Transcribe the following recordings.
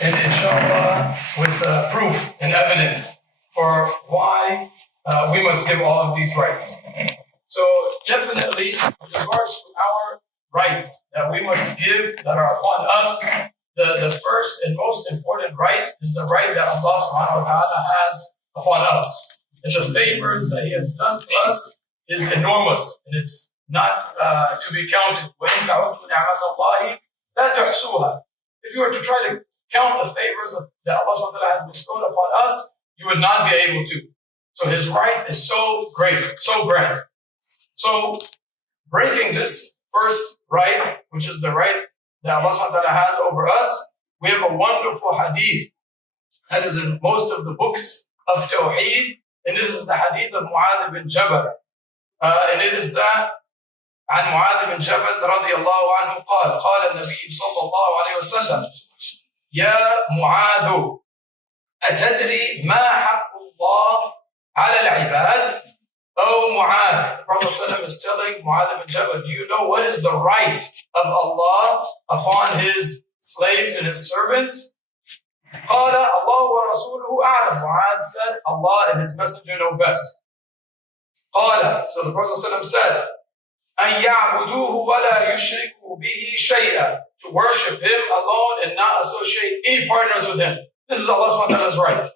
and inshallah with proof and evidence for why we must give all of these rights. So definitely, with regards to our rights that we must give that are upon us, the first and most important right is the right that Allah subhanahu wa ta'ala has upon us. And the favors that He has done for us is enormous, and it's not to be counted. وَإِن تَعُدُّوا نِعْمَةَ اللَّهِ لَا تُحْصُوهَا. If you were to try to count the favors that Allah subhanahu wa ta'ala has bestowed upon us, you would not be able to. So His right is so great, so grand. So breaking this first right, which is the right that Allah subhanahu wa ta'ala has over us, we have a wonderful hadith that is in most of the books of Tawheed, and it is the hadith of Mu'adh bin Jabal. And it is that عن معاذ بن جبل رضي الله عنه قال النبي صلى الله عليه وسلم يا معاذ أتدري ما حق الله على العباد؟ Oh Mu'adh, the Prophet ﷺ is telling Mu'adh bin Jabal, do you know what is the right of Allah upon His slaves and His servants? قال الله ورسوله أعلم. Mu'adh said, Allah and His Messenger know best. قال, so the Prophet ﷺ said, أن يعبدوه ولا يشركوا به شيئا, to worship Him alone and not associate any partners with Him. This is Allah subhanahu wa ta'ala's right.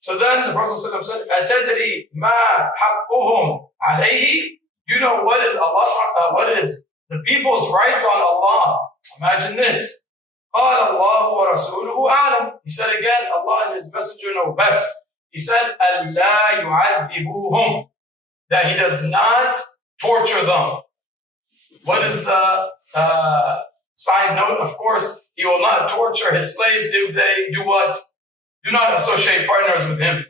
So then the Prophet ﷺ said, أتدري ما حقهم عليه? You know what is what is the people's rights on Allah? Imagine this. قال الله ورسوله أعلم. He said again, Allah and His Messenger know best. He said, ألا يعذبوهم, that He does not torture them. What is the side note? Of course, He will not torture His slaves if they do what? Do not associate partners with Him.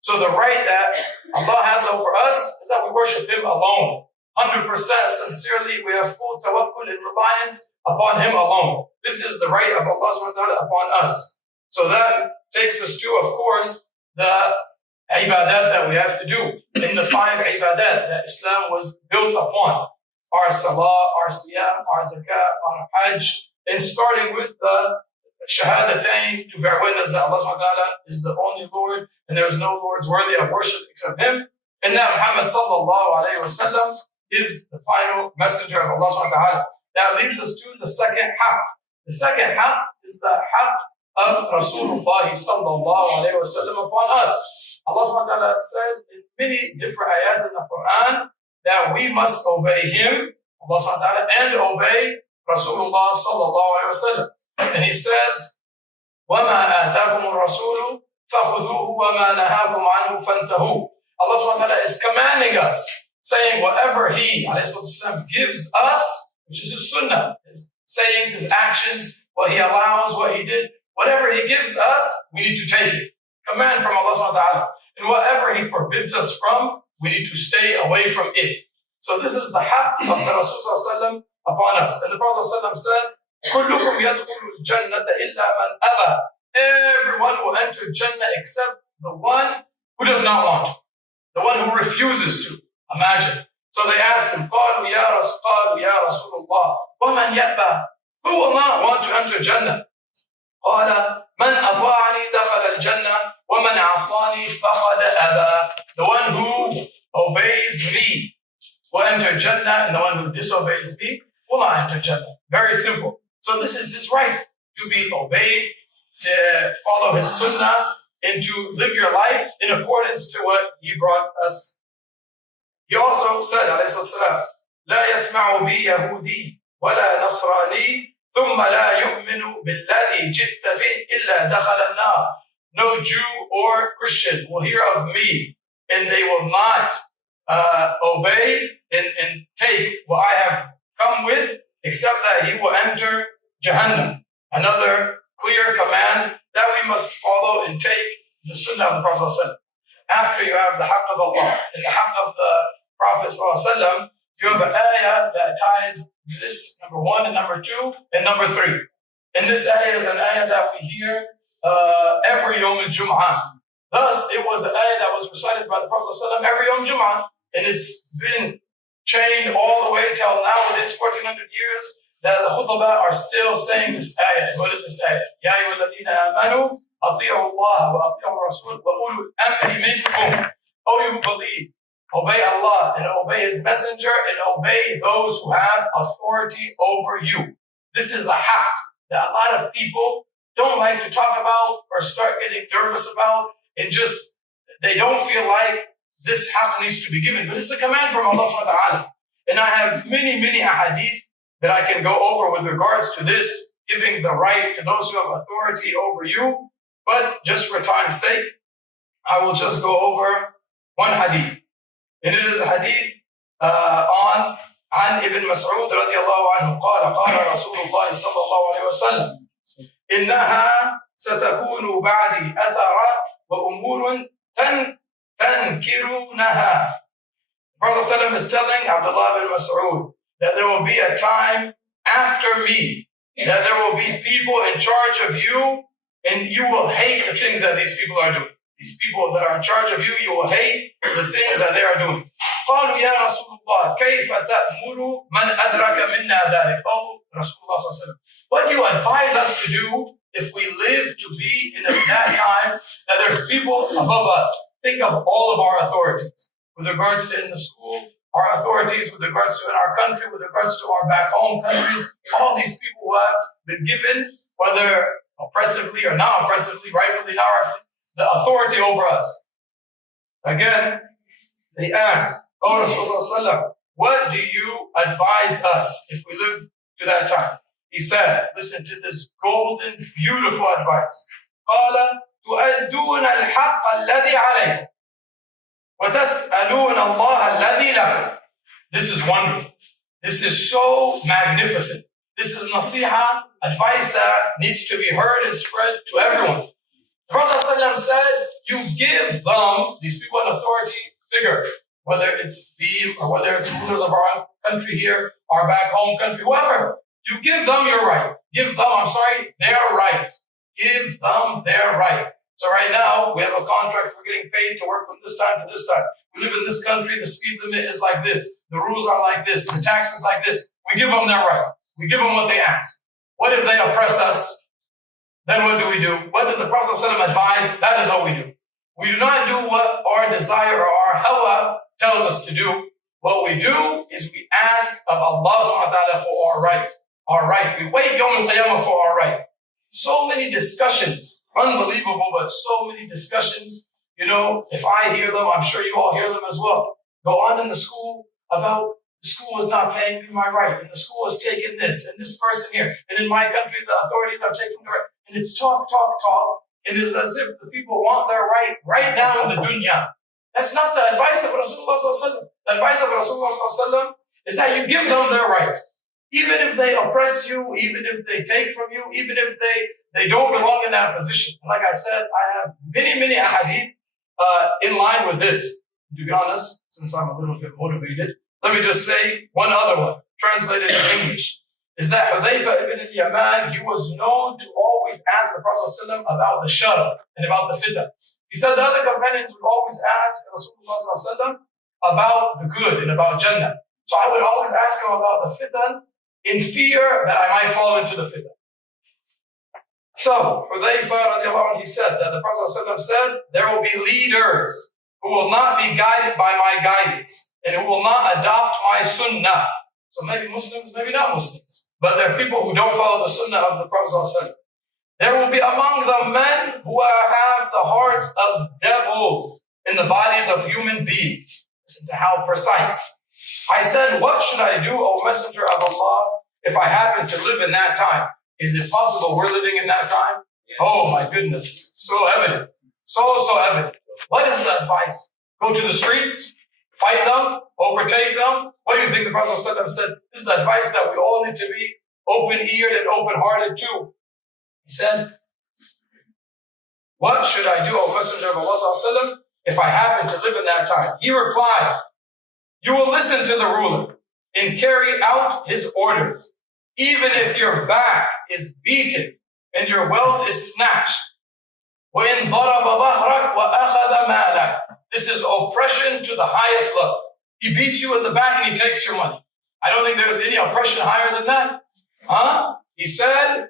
So the right that Allah has over us is that we worship Him alone. 100% sincerely, we have full tawakkul and reliance upon Him alone. This is the right of Allah subhanahu wa ta'ala upon us. So that takes us to, of course, the ibadat that we have to do. In the 5 ibadat that Islam was built upon. Our salah, our siyam, our zakat, our hajj. And starting with the shahadatain, to bear witness that Allah subhanahu wa ta'ala is the only Lord and there is no Lords worthy of worship except Him. And that Muhammad sallallahu alayhi wa sallam is the final messenger of Allah subhanahu wa ta'ala. That leads us to the second haqq. The second haqq is the haqq of Rasulullah sallallahu alayhi wa sallam upon us. Allah subhanahu wa ta'ala says in many different ayat in the Quran that we must obey Him, Allah subhanahu wa ta'ala, and obey Rasulullah sallallahu alayhi wa sallam. And He says, وَمَا آتَاكُمُ الرَّسُولُ فَخُذُوهُ وَمَا نَهَاكُمْ عَنْهُ فَانْتَهُوا. Allah subhanahu wa ta'ala is commanding us, saying whatever He ﷺ gives us, which is His sunnah, His sayings, His actions, what He allows, what He did, whatever He gives us, we need to take it. Command from Allah subhanahu wa ta'ala. And whatever He forbids us from, we need to stay away from it. So this is the haqq of the Rasul sallallahu upon us. And the Prophet sallallahu said, كلكم يدخل الجنة إلا من أبى. Everyone will enter Jannah except the one who does not want to, the one who refuses to. Imagine. So they asked Him, قالوا يا رسول الله ومن يأبى? Who will not want to enter Jannah? قال من أطاعني دخل الجنة ومن عصاني فقد أبى. The one who obeys me will enter Jannah, and the one who disobeys me will not enter Jannah. Very simple. So this is His right, to be obeyed, to follow His sunnah, and to live your life in accordance to what He brought us. He also said, عليه الصلاة والسلام, لا يسمع بي يهودي ولا نصراني ثم لا يؤمن بالذي جئت به إلا دخل النار. No Jew or Christian will hear of me, and they will not obey and take what I have come with, except that he will enter Jahannam. Another clear command that we must follow and take the sunnah of the Prophet. After you have the haqq of Allah and the haqq of the Prophet, you have an ayah that ties this, number 1 and number 2 and number 3. And this ayah is an ayah that we hear every Yom al-Jum'ah. Thus, it was an ayah that was recited by the Prophet every Yom Jum'ah, and it's been chained all the way till nowadays, 1400 years, that the khutbah are still saying this ayah. What is this ayah? يَا أَيُّهَا الَّذِينَ آمَنُوا أَطِيعُوا اللَّهَ وَأَطِيعُوا الرَّسُولَ وَأُولُو الْأَمْرِ مِنكُمْ. Oh, you who believe, obey Allah and obey His Messenger and obey those who have authority over you. This is a haqq that a lot of people don't like to talk about or start getting nervous about, and just they don't feel like this haqq needs to be given. But it's a command from Allah subhanahu wa ta'ala. And I have many, many ahadith that I can go over with regards to this, giving the right to those who have authority over you. But just for time's sake, I will just go over one hadith. And it is a hadith on عن ابن مسعود رضي الله عنه قال قال رسول الله صلى الله عليه وسلم إنها ستكون بعدي أثرة وأمور تنكرونها. The Prophet ﷺ is telling Abdullah bin Mas'ud that there will be a time after me, that there will be people in charge of you, and you will hate the things that these people are doing. These people that are in charge of you, you will hate the things that they are doing. قالوا يا رسول الله كيف تأمر من أدرك منا ذلك. Oh, Rasulullah sallallahu alaihi wasallam, what do you advise us to do if we live to be in that time that there's people above us? Think of all of our authorities with regards to in the school, our authorities with regards to in our country, with regards to our back home countries, all these people who have been given, whether oppressively or not oppressively, rightfully, not rightfully, the authority over us. Again, they asked, Oh Rasulullah, what do you advise us if we live to that time? He said, listen to this golden, beautiful advice. قال تؤدون الحق الذي عليكم وتسألون الله الذي لكم. This is wonderful. This is so magnificent. This is nasiha, advice that needs to be heard and spread to everyone. The Prophet ﷺ said, you give them, these people in authority figure, whether it's Beam or whether it's rulers of our own country here, our back home country, whoever, you give them your right. Give them, their right. Give them their right. So right now, we have a contract, we're getting paid to work from this time to this time. We live in this country, the speed limit is like this. The rules are like this. The tax is like this. We give them their right. We give them what they ask. What if they oppress us? Then what do we do? What did the Prophet ﷺ advise? That is what we do. We do not do what our desire or our hawa tells us to do. What we do is we ask of Allah subhanahu wa ta'ala for our right. Our right. We wait Yawm al-Qiyamah for our right. So many discussions. Unbelievable, but so many discussions. You know, if I hear them, I'm sure you all hear them as well. Go on in the school about the school is not paying me my right, and the school is taking this, and this person here, and in my country, the authorities are taking the right. And it's talk. It is as if the people want their right now in the dunya. That's not the advice of Rasulullah sallallahu alaihi wasallam. The advice of Rasulullah sallallahu alaihi wasallam is that you give them their right. Even if they oppress you, even if they take from you, even if they don't belong in that position. Like I said, I have many ahadith in line with this. To be honest, since I'm a little bit motivated, let me just say one other one, translated in English, is that Hudayfa ibn al-Yaman, he was known to always ask the Prophet ﷺ about the shar and about the fitan. He said the other companions would always ask Rasulullah ﷺ about the good and about Jannah. So I would always ask him about the fitan in fear that I might fall into the fitan. So Hudayfa radiallahu anhu, he said that the Prophet ﷺ said, there will be leaders who will not be guided by my guidance and who will not adopt my sunnah. So maybe Muslims, maybe not Muslims, but there are people who don't follow the sunnah of the Prophet ﷺ. There will be among them men who have the hearts of devils in the bodies of human beings. Listen to how precise. I said, what should I do, O Messenger of Allah, if I happen to live in that time? Is it possible we're living in that time? Oh my goodness. So evident. So evident. What is the advice? Go to the streets? Fight them? Overtake them? What do you think the Prophet ﷺ said? This is the advice that we all need to be open-eared and open-hearted to. He said, what should I do, O Messenger of Allah ﷺ, if I happen to live in that time? He replied, you will listen to the ruler and carry out his orders, even if your back is beaten and your wealth is snatched. وَإِنْ ضَرَبَ ظَهْرَكَ وَأَخَذَ مَالَكَ. This is oppression to the highest level. He beats you in the back and he takes your money. I don't think there's any oppression higher than that. He said,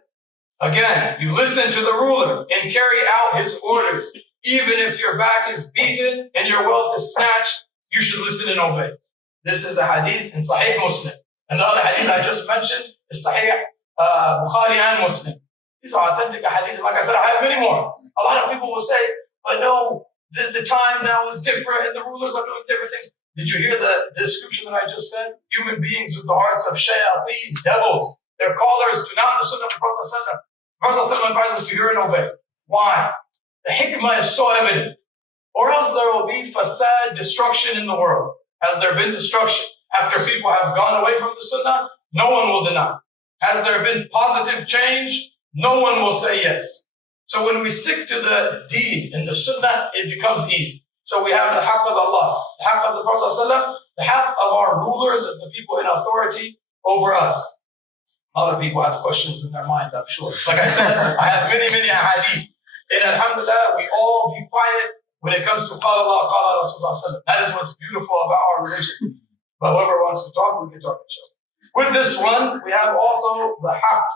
again, you listen to the ruler and carry out his orders. Even if your back is beaten and your wealth is snatched, you should listen and obey. This is a hadith in Sahih Muslim. And the other hadith I just mentioned is Sahih Bukhari and Muslim. These are authentic hadiths. Like I said, I have many more. A lot of people will say, but no, the time now is different and the rulers are doing different things. Did you hear the description that I just said? Human beings with the hearts of shayateen, devils. Their callers do not the sunnah of the Prophet. The Prophet advises to hear and obey. Why? The hikmah is so evident. Or else there will be fasad, destruction in the world. Has there been destruction after people have gone away from the sunnah? No one will deny. Has there been positive change? No one will say yes. So when we stick to the deen and the sunnah, it becomes easy. So we have the haqq of Allah, the haqq of the Prophet, the haqq of our rulers and the people in authority over us. A lot of people have questions in their mind, I'm sure. Like I said, I have many ahadith. And alhamdulillah, we all be quiet when it comes to qala Allah, qala Rasulullah. That is what's beautiful about our religion. But whoever wants to talk, we can talk to each other. With this one, we have also the haqq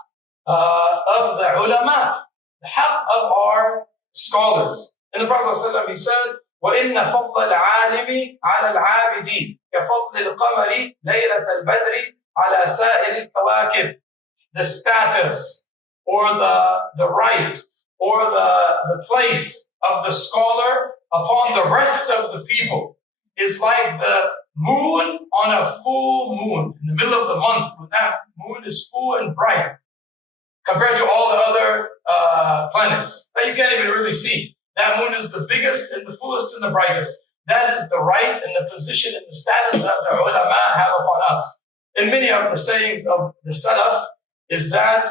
of the ulama, the haqq of our scholars. In the Prophet ﷺ, he said, وَإِنَّ فَضْلَ الْعَالِمِ عَلَى الْعَابِدِ كَفَضْلِ الْقَمَرِ لَيْلَةَ الْبَدْرِ عَلَى سَائِرِ الْكَوَاكِبِ. The status or the right or the place of the scholar upon the rest of the people is like the moon on a full moon in the middle of the month when that moon is full and bright compared to all the other planets that you can't even really see. That moon is the biggest and the fullest and the brightest. That is the right and the position and the status that the ulama have upon us. And many of the sayings of the Salaf is that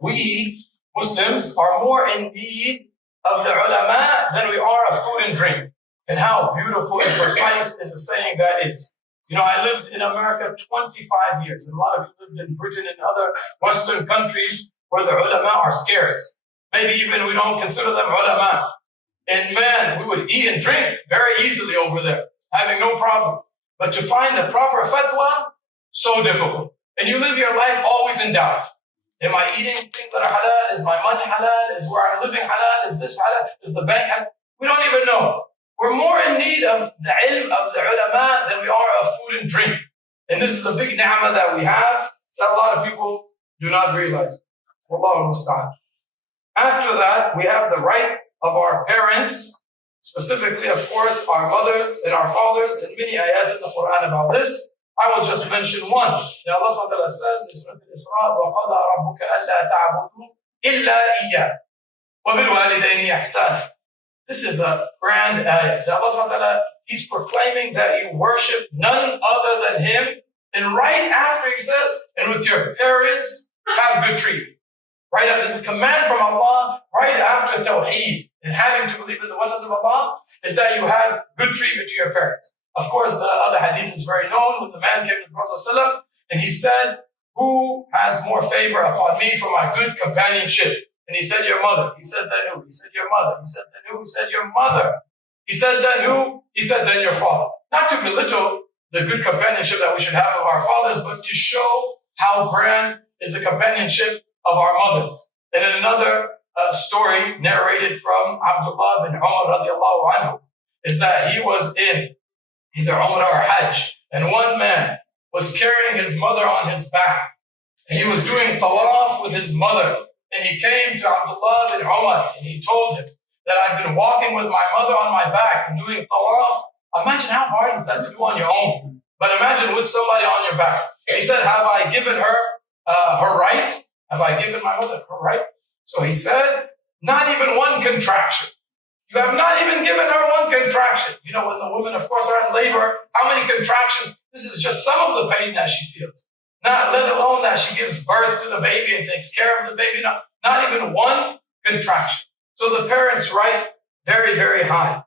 we Muslims are more in need of the ulama than we are of food and drink. And how beautiful and precise is the saying that is. You know, I lived in America 25 years, and a lot of you lived in Britain and other Western countries where the ulama are scarce. Maybe even we don't consider them ulama. And man, we would eat and drink very easily over there, having no problem. But to find the proper fatwa, so difficult. And you live your life always in doubt. Am I eating things that are halal? Is my money halal? Is where I'm living halal? Is this halal? Is the bank halal? We don't even know. We're more in need of the ilm of the ulama than we are of food and drink. And this is the big ni'mah that we have that a lot of people do not realize. Wallahu musta'an. After that, we have the right of our parents, specifically, of course, our mothers and our fathers, and many ayat in the Quran about this. I will just mention one. Allah subhanahu wa ta'ala says in Surah Al-Isra, وَقَضَى رَبُّكَ أَلَّا تَعْبُدُوا إِلَّا إِيَّاهُ وَبِالْوَالِدَيْنِ إِحْسَانًا. This is a grand ayat. Allah subhanahu wa ta'ala, He's proclaiming that you worship none other than Him. And right after He says, and with your parents, have good treatment. Right after, there's a command from Allah, right after Tawheed, and having to believe in the oneness of Allah, is that you have good treatment to your parents. Of course, the other hadith is very known when the man came to the Prophet ﷺ, and he said, who has more favor upon me for my good companionship? And he said, your mother. He said, then who? He said, your mother. He said, then who? He said, your mother. He said, then who? He said, then your father. Not to belittle the good companionship that we should have of our fathers, but to show how grand is the companionship of our mothers. And in another story narrated from Abdullah bin Umar radiallahu anhu, is that he was in either Umrah or Hajj, and one man was carrying his mother on his back. And he was doing tawaf with his mother. And he came to Abdullah bin Umar and he told him that I've been walking with my mother on my back and doing tawaf. Imagine how hard is that to do on your own. But imagine with somebody on your back. He said, have I given her her right? Have I given my mother her right? So he said, not even one contraction. You have not even given her one contraction. You know, when the women, of course, are in labor, how many contractions? This is just some of the pain that she feels. Not let alone that she gives birth to the baby and takes care of the baby. Not even one contraction. So the parents' right, very, very high.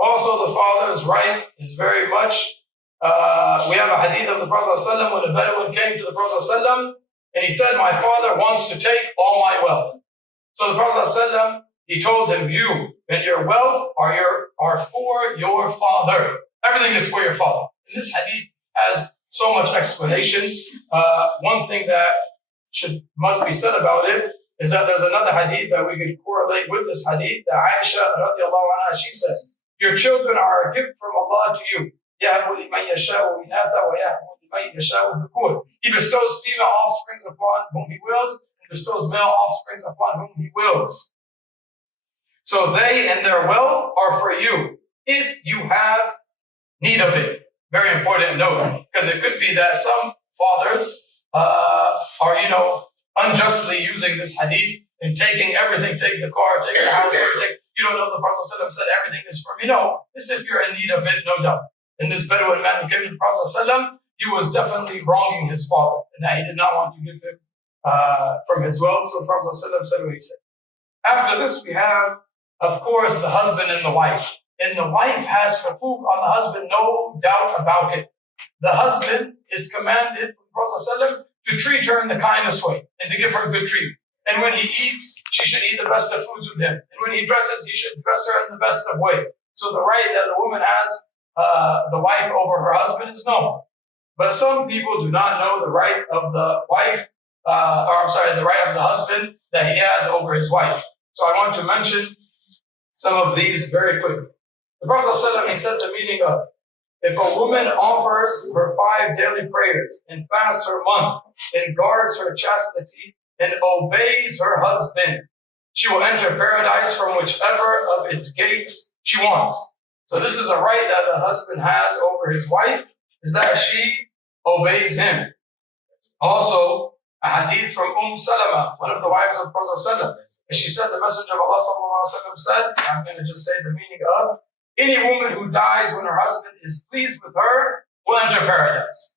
Also, the father's right is very much, we have a hadith of the Prophet ﷺ when a Bedouin came to the Prophet ﷺ and he said, my father wants to take all my wealth. So the Prophet ﷺ, he told him, you and your wealth are for your father. Everything is for your father. And this hadith has so much explanation. One thing that must be said about it is that there's another hadith that we could correlate with this hadith. That Aisha radiallahu anha, she said, your children are a gift from Allah to you. He bestows female offspring upon whom He wills, and bestows male offspring upon whom He wills. So they and their wealth are for you, if you have need of it. Very important note, because it could be that some fathers are, unjustly using this hadith and taking everything, take the car, take the house, you don't know the Prophet ﷺ said everything is for me. No, this if you're in need of it, no doubt. And this Bedouin man who came to the Prophet ﷺ, he was definitely wronging his father, and that he did not want to give him from his wealth. So the Prophet ﷺ said what he said. After this, we have, of course, the husband and the wife. And the wife has huquq on the husband, no doubt about it. The husband is commanded from the Prophet ﷺ to treat her in the kindest way and to give her good treatment. And when he eats, she should eat the best of foods with him. And when he dresses, he should dress her in the best of way. So the right that the woman has, the wife over her husband, is known. But some people do not know the right of the wife, the right of the husband that he has over his wife. So I want to mention some of these very quickly. The Prophet ﷺ, he said the meaning of, if a woman offers her 5 daily prayers and fasts her month and guards her chastity and obeys her husband, she will enter paradise from whichever of its gates she wants. So this is a right that the husband has over his wife, is that she obeys him. Also, a hadith from Salama, one of the wives of the Prophet ﷺ, she said, the Messenger of Allah ﷺ said, I'm going to just say the meaning of, any woman who dies when her husband is pleased with her will enter paradise.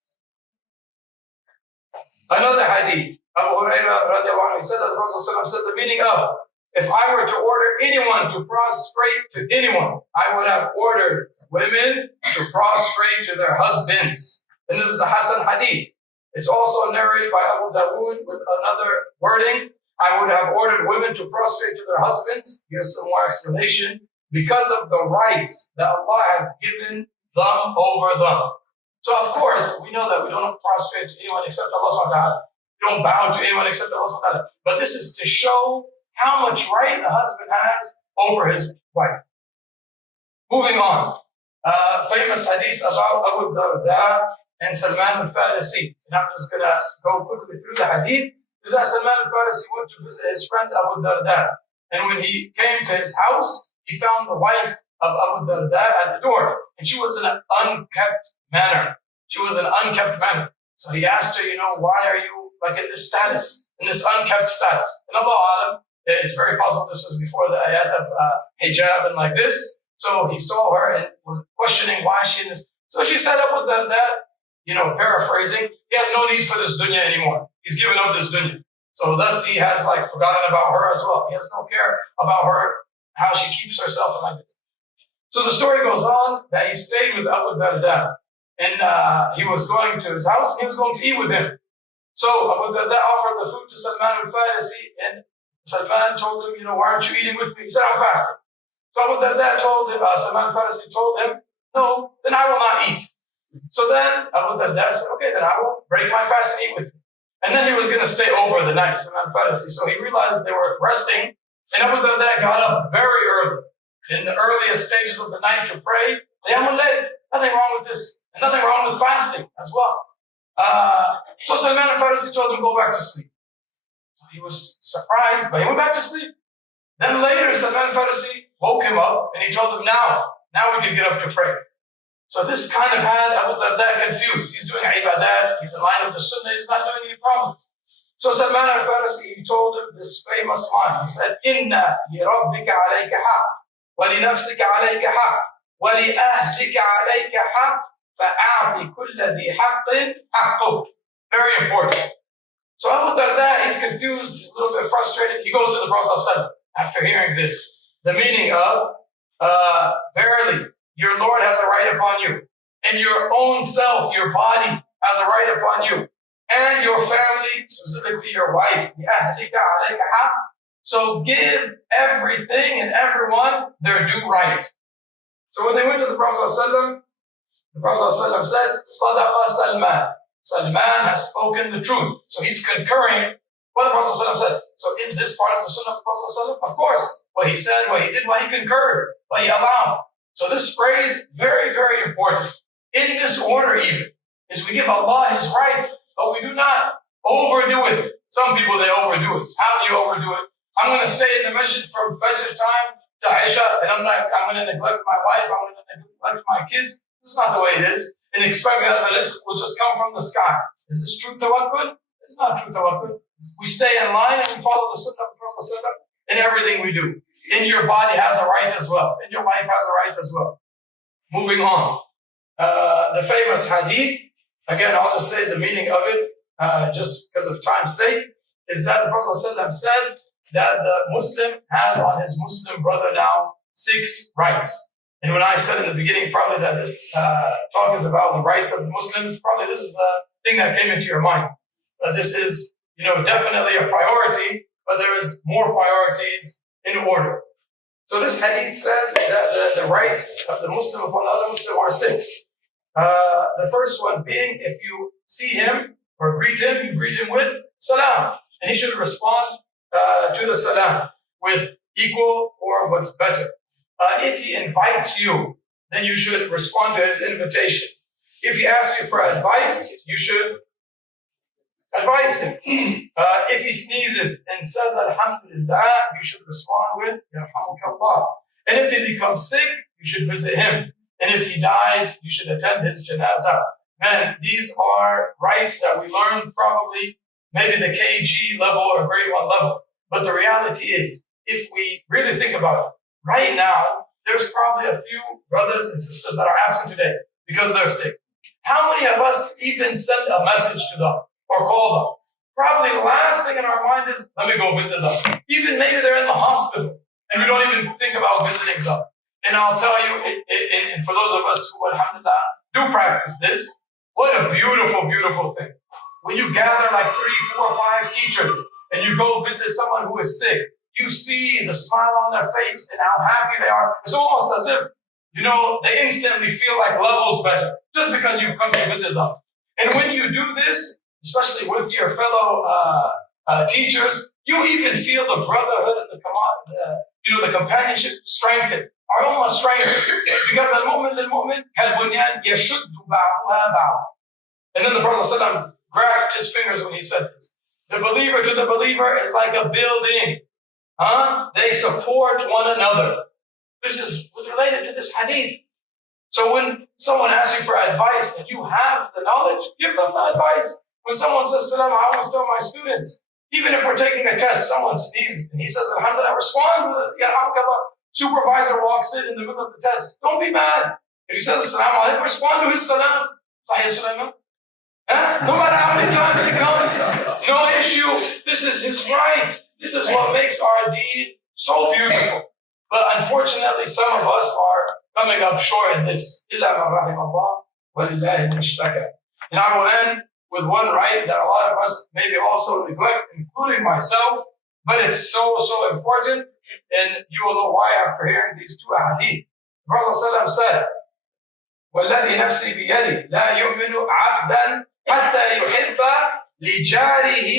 Another hadith, Abu Hurairah radiallahu anhu, said that the Prophet said the meaning of, if I were to order anyone to prostrate to anyone, I would have ordered women to prostrate to their husbands. And this is a Hasan hadith. It's also narrated by Abu Dawood with another wording. I would have ordered women to prostrate to their husbands. Here's some more explanation. Because of the rights that Allah has given them over them. So of course, we know that we don't prostrate to anyone except Allah subhanahu wa ta'ala. We don't bow to anyone except Allah subhanahu wa ta'ala. But this is to show how much right the husband has over his wife. Moving on. Famous hadith about Abu Darda and Salman al-Farisi. And I'm just going to go quickly through the hadith. Is that Salman al-Farisi went to visit his friend Abu Darda. And when he came to his house, he found the wife of Abu Darda at the door. And she was in an unkept manner. So he asked her, why are you like in this status, in this unkept status? And Allah Alam, it's very possible this was before the ayat of hijab and like this. So he saw her and was questioning why she in this. So she said, Abu Darda, paraphrasing, he has no need for this dunya anymore. He's given up this dunya. So thus he has forgotten about her as well. He has no care about her, how she keeps herself and like this. So the story goes on that he stayed with Abu Darda and he was going to his house and he was going to eat with him. So Abu Darda offered the food to Salman al-Farisi and Salman told him, why aren't you eating with me? He said, I'm fasting. So Abu Darda told him, Salman al-Farisi told him, no, then I will not eat. So then Abu Darda said, okay, then I will break my fast and eat with you. And then he was going to stay over the night, Salman al-Farisi. So he realized they were resting. And Abu Darda got up very early, in the earliest stages of the night to pray. Qiyamul Layl, nothing wrong with this, and nothing wrong with fasting as well. So Salman al-Farisi told him, go back to sleep. So he was surprised, but he went back to sleep. Then later, Salman al-Farisi woke him up, and he told him, now we can get up to pray. So this kind of had Abu Darda confused. He's doing ibadat, he's in line with the sunnah, he's not doing any problems. So Salman al-Farisi, he told him this famous line. He said, Inna li rabbika alayka haq, wa li nafsika alayka haq, wa li ahlika alayka haq, fa'a'ti kulla dhi haqqin haqquk. Very important. So Abu Darda, he's confused, he's a little bit frustrated. He goes to the Prophet ﷺ after hearing this. The meaning of, verily, your Lord has a right upon you, and your own self, your body, has a right upon you, and your family, specifically your wife. So give everything and everyone their due right. So when they went to the Prophet ﷺ, The Prophet ﷺ said, Sadaqa Salman. Salman has spoken the truth. So he's concurring what the Prophet ﷺ said. So is this part of the Sunnah of the Prophet ﷺ? Of course. What he said, what he did, what he concurred, what he allowed. So this phrase, very, very important. In this order even, is we give Allah His right, but we do not overdo it. Some people, they overdo it. How do you overdo it? I'm going to stay in the masjid from Fajr time to Isha, and I'm going to neglect my wife, I'm going to neglect my kids. This is not the way it is. And expect that the rizq will just come from the sky. Is this true tawakkul? It's not true tawakkul. We stay in line and we follow the sunnah of the Prophet in everything we do. And your body has a right as well. And your wife has a right as well. Moving on. The famous hadith, again, I'll just say the meaning of it, just because of time's sake, is that the Prophet said that the Muslim has on his Muslim brother now 6 rights. And when I said in the beginning probably that this talk is about the rights of the Muslims, probably this is the thing that came into your mind. This is, definitely a priority, but there is more priorities in order. So this hadith says that the rights of the Muslim upon the other Muslim are 6. The first one being, if you see him or greet him, you greet him with salam. And he should respond to the salam with equal or what's better. If he invites you, then you should respond to his invitation. If he asks you for advice, you should advise him. If he sneezes and says Alhamdulillah, you should respond with Yarhamukallah. And if he becomes sick, you should visit him. And if he dies, you should attend his janazah. Man, these are rights that we learn probably maybe the KG level or grade 1 level. But the reality is, if we really think about it, right now, there's probably a few brothers and sisters that are absent today because they're sick. How many of us even send a message to them or call them? Probably the last thing in our mind is, let me go visit them. Even maybe they're in the hospital and we don't even think about visiting them. And I'll tell you, and for those of us who, alhamdulillah, do practice this, what a beautiful, beautiful thing. When you gather like 3, 4, 5 teachers and you go visit someone who is sick, you see the smile on their face and how happy they are. It's almost as if, they instantly feel like levels better just because you've come to visit them. And when you do this, especially with your fellow teachers, you even feel the brotherhood and the companionship strengthen. Our ummah strengthen. Because al-mu'min lil-mu'min kal-bunyan yashuddu ba'duha ba'd. And then the Prophet ﷺ grasped his fingers when he said this. The believer to the believer is like a building. They support one another. This was related to this hadith. So when someone asks you for advice and you have the knowledge, give them the advice. When someone says salam, I always tell my students, even if we're taking a test, someone sneezes and he says, alhamdulillah, respond with it. Supervisor walks in the middle of the test. Don't be mad. If he says assalamu alaikum, respond to his salam. Sahih Sulaiman. No matter how many times he comes, no issue. This is his right. This is what makes our deed so beautiful. But unfortunately, some of us are coming up short in this. And I will end with one right that a lot of us maybe also neglect, including myself, but it's so, so important. And you will know why after hearing these 2 hadith. The Prophet ﷺ said, وَالَّذِي نَفْسِي بِيَدِهِ لَا يُؤْمِنُ عَبْدًا حَتَّى يُحِبَّ لِجَارِهِ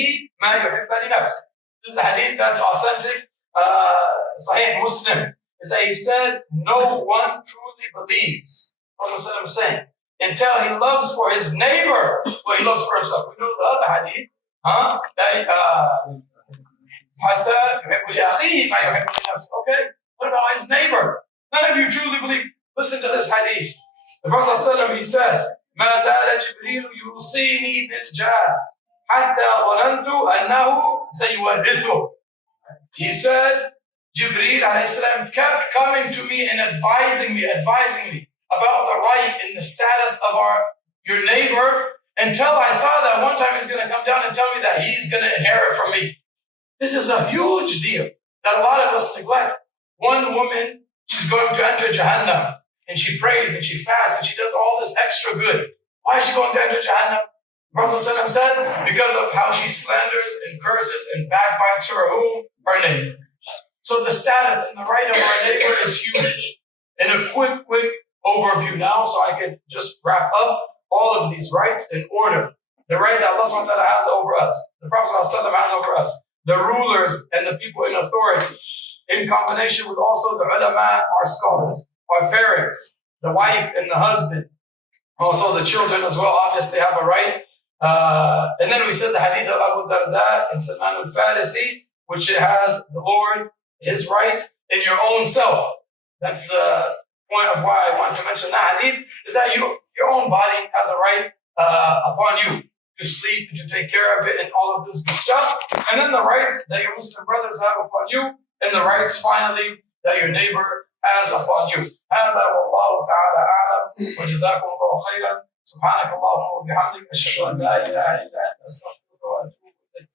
مَا يُحِبَّ لِنَفْسِهِ. This is a hadith that's authentic, Sahih Muslim. Is that he said, no one truly believes, Prophet ﷺ is saying, until he loves for his neighbor what he loves for himself. We know the other hadith, okay, what about his neighbor? None of you truly believe. Listen to this hadith. The Prophet ﷺ, he said, مَا زَالَ جِبْرِيلُ يُوصِينِي بِالْجَارِ حَتَّى ظَنَنْتُ أَنَّهُ سَيُوَرِّثُهُ. He said, Jibreel alayhi kept coming to me and advising me about the right and the status of your neighbor until I thought that one time he's going to come down and tell me that he's going to inherit from me. This is a huge deal that a lot of us neglect. One woman, she's going to enter Jahannam and she prays and she fasts and she does all this extra good. Why is she going to enter Jahannam? Prophet ﷺ said, because of how she slanders and curses and backbites her neighbor. So the status and the right of our neighbor is huge. And a quick overview now so I could just wrap up all of these rights in order. The right that Allah subhanahu wa ta'ala has over us, the Prophet ﷺ has over us, the rulers and the people in authority, in combination with also the ulama, our scholars, our parents, the wife and the husband, also the children as well, obviously have a right. And then we said the hadith of Abu Darda and Salman al-Farisi, which it has the Lord, his right in your own self. That's the point of why I want to mention that hadith, is that your own body has a right upon you to sleep, to take care of it, and all of this good stuff. And then the rights that your Muslim brothers have upon you, and the rights finally that your neighbor has upon you. هذا والله تعالى أعلم وجزاكم الله خيرا سبحانك اللهم وبحمدك أشهد أن لا إله إلا أنت أستغفرك وأتوب إليك.